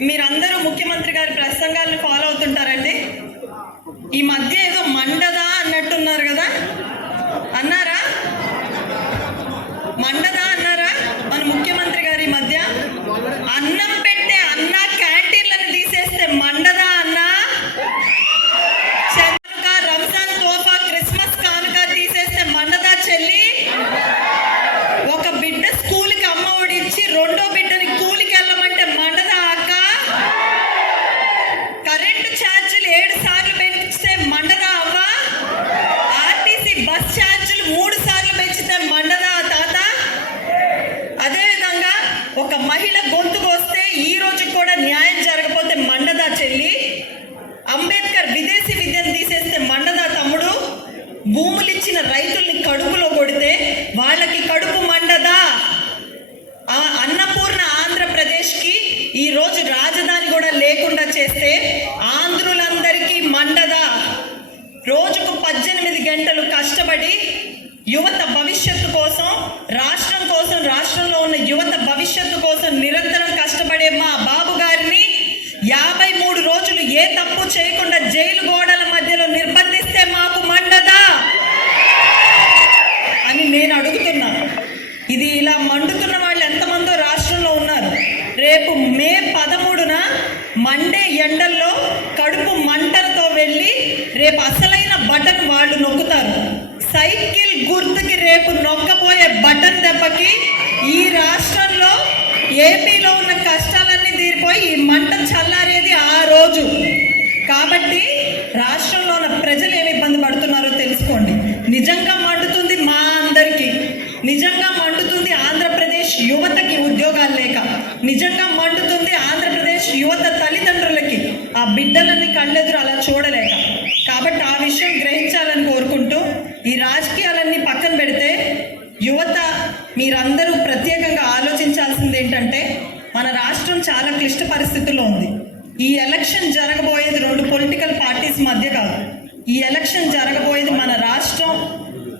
మీరందరూ ముఖ్యమంత్రి గారి ప్రసంగాలను ఫాలో అవుతుంటారండి? ఈ మధ్య ఏదో మండదా అన్నట్టున్నారు కదా? అన్నారా? భూములు ఇచ్చిన రైతుల్ని కడుపులో కొడితే వాళ్ళకి కడుపు మండదా? ఆ అన్నపూర్ణ ఆంధ్రప్రదేశ్కి ఈ రోజు రాజధాని కూడా లేకుండా చేస్తే ఆంధ్రులందరికీ మండదా? రోజుకు పద్దెనిమిది గంటలు కష్టపడి యువత పదమూడున మండే ఎండల్లో కడుపు మంటలతో వెళ్ళి రేపు అసలైన బటన్ వాళ్ళు నొక్కుతారు. సైకిల్ గుర్తుకి రేపు నొక్కబోయే బటన్ దెబ్బకి ఈ రాష్ట్రంలో ఏపీలో ఉన్న కష్టాలన్నీ తీరిపోయి ఈ మంట చల్లారేది ఆ రోజు. కాబట్టి రాష్ట్రంలో ఉన్న ప్రజలు ఆ బిడ్డలని కళ్ళెదురు అలా చూడలేక. కాబట్టి ఆ విషయం గ్రహించాలని కోరుకుంటూ ఈ రాజకీయాలన్నీ పక్కన పెడితే యువత మీరందరూ ప్రత్యేకంగా ఆలోచించాల్సింది ఏంటంటే మన రాష్ట్రం చాలా క్లిష్ట పరిస్థితుల్లో ఉంది. ఈ ఎలక్షన్ జరగబోయేది రెండు పొలిటికల్ పార్టీస్ మధ్య కాదు. ఈ ఎలక్షన్ జరగబోయేది మన రాష్ట్రం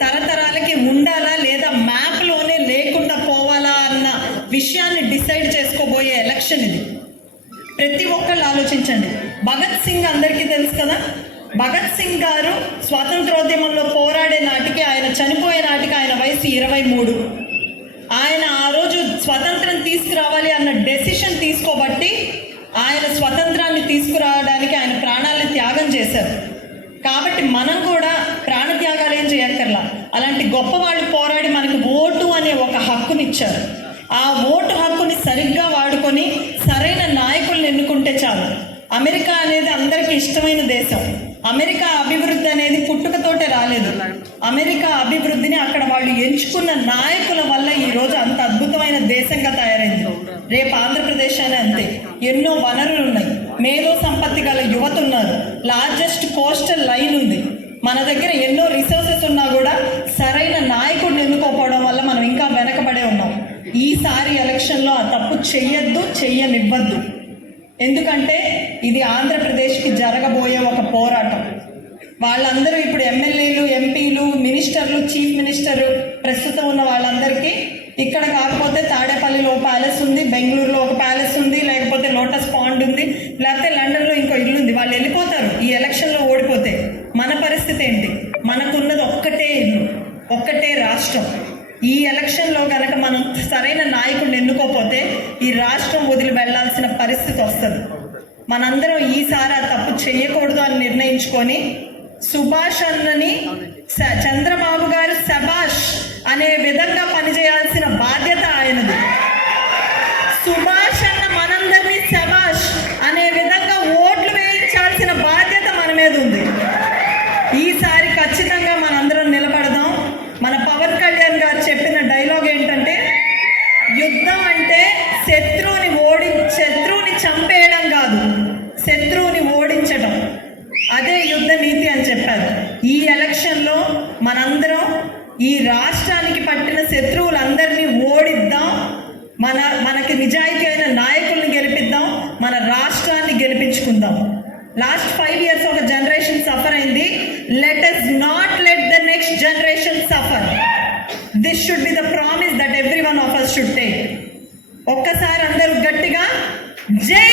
తరతరాలకి ఉండాలా లేదా మ్యాప్లోనే లేకుండా పోవాలా అన్న విషయాన్ని డిసైడ్ చేసుకోబోయే ఎలక్షన్ ఇది. ప్రతి ఒక్కళ్ళు ఆలోచించండి. భగత్ సింగ్ అందరికీ తెలుసు కదా? భగత్ సింగ్ గారు స్వాతంత్రోద్యమంలో పోరాడే నాటికి ఆయన చనిపోయే నాటికి ఆయన వయసు ఇరవై మూడు. ఆయన ఆ రోజు స్వతంత్రం తీసుకురావాలి అన్న డెసిషన్ తీసుకోబట్టి ఆయన స్వతంత్రాన్ని తీసుకురావడానికి ఆయన ప్రాణాలను త్యాగం చేశారు. కాబట్టి మనం కూడా ప్రాణత్యాగాలు ఏం చేయక్కర్లా. అలాంటి గొప్ప వాళ్ళు పోరాడి మనకి ఓటు అనే ఒక హక్కునిచ్చారు. ఆ ఓటు హక్కుని సరిగ్గా వాడుకొని సరైన నాయకుల్ని ఎన్నుకుంటే చాలు. అమెరికా అనేది అందరికీ ఇష్టమైన దేశం. అమెరికా అభివృద్ధి అనేది పుట్టుకతోటే రాలేదు. అమెరికా అభివృద్ధిని అక్కడ వాళ్ళు ఎంచుకున్న నాయకుల వల్ల ఈ రోజు అంత అద్భుతమైన దేశంగా తయారైంది. రేపు ఆంధ్రప్రదేశ్ అనే అంతే. ఎన్నో వనరులు ఉన్నాయి. మేధో సంపత్తి గల యువత ఉన్నారు. లార్జెస్ట్ కోస్టల్ లైన్ ఉంది. మన దగ్గర ఎన్నో రిసోర్సెస్ ఉన్నా కూడా సరైన నాయకుడిని ఎన్నుకోపోవడం వల్ల మనం ఇంకా వెనకబడే ఉన్నాం. ఈసారి ఎలక్షన్లో ఆ తప్పు చెయ్యొద్దు చెయ్యనివ్వద్దు. ఎందుకంటే ఇది ఆంధ్రప్రదేశ్కి జరగబోయే ఒక పోరాటం. వాళ్ళందరూ ఇప్పుడు ఎమ్మెల్యేలు ఎంపీలు మినిస్టర్లు చీఫ్ మినిస్టర్ ప్రస్తుతం ఉన్న వాళ్ళందరికీ ఇక్కడ కాకపోతే తాడేపల్లిలో ఒక ప్యాలెస్ ఉంది బెంగళూరులో ఒక ప్యాలెస్ ఉంది లేకపోతే లోటస్ పాండ్ ఉంది లేకపోతే లండన్లో ఇంకో ఇల్లు ఉంది. వాళ్ళు వెళ్ళిపోతారు. ఈ ఎలక్షన్లో ఓడిపోతే మన పరిస్థితి ఏంటి? మనకున్నది ఒక్కటే ఇల్లు ఒక్కటే రాష్ట్రం. ఈ ఎలక్షన్లో కనుక మనం సరైన నాయకుడిని ఎన్నుకోపోతే ఈ రాష్ట్రం వదిలి వెళ్ళాల్సిన పరిస్థితి వస్తుంది. మనందరం ఈసారి ఆ తప్పు చేయకూడదు అని నిర్ణయించుకొని సుభాష్ అన్నని చంద్రబాబు గారు సభాష్ అనే విధంగా పనిచేయాల్సిన బాధ్యత ఆయనది. సుభాష్ అన్న మనందరినీ సభాష్ అనే విధంగా ఓట్లు వేయించాల్సిన బాధ్యత మన మీద ఉంది. ఈసారి ఖచ్చితంగా శత్రువుని ఓడించడం. అదే యుద్ధ నీతి అని చెప్పారు. ఈ ఎలక్షన్లో మనందరం ఈ రాష్ట్రానికి పట్టిన శత్రువులందరినీ ఓడిద్దాం. మన మనకి నిజాయితీ అయిన నాయకుల్ని గెలిపిద్దాం. మన రాష్ట్రాన్ని గెలిపించుకుందాం. లాస్ట్ ఫైవ్ ఇయర్స్ ఒక జనరేషన్ సఫర్ అయింది. Let us not let the next generation suffer this should be the promise that every one of us should take ఒక్కసారి అందరూ గట్టిగా జై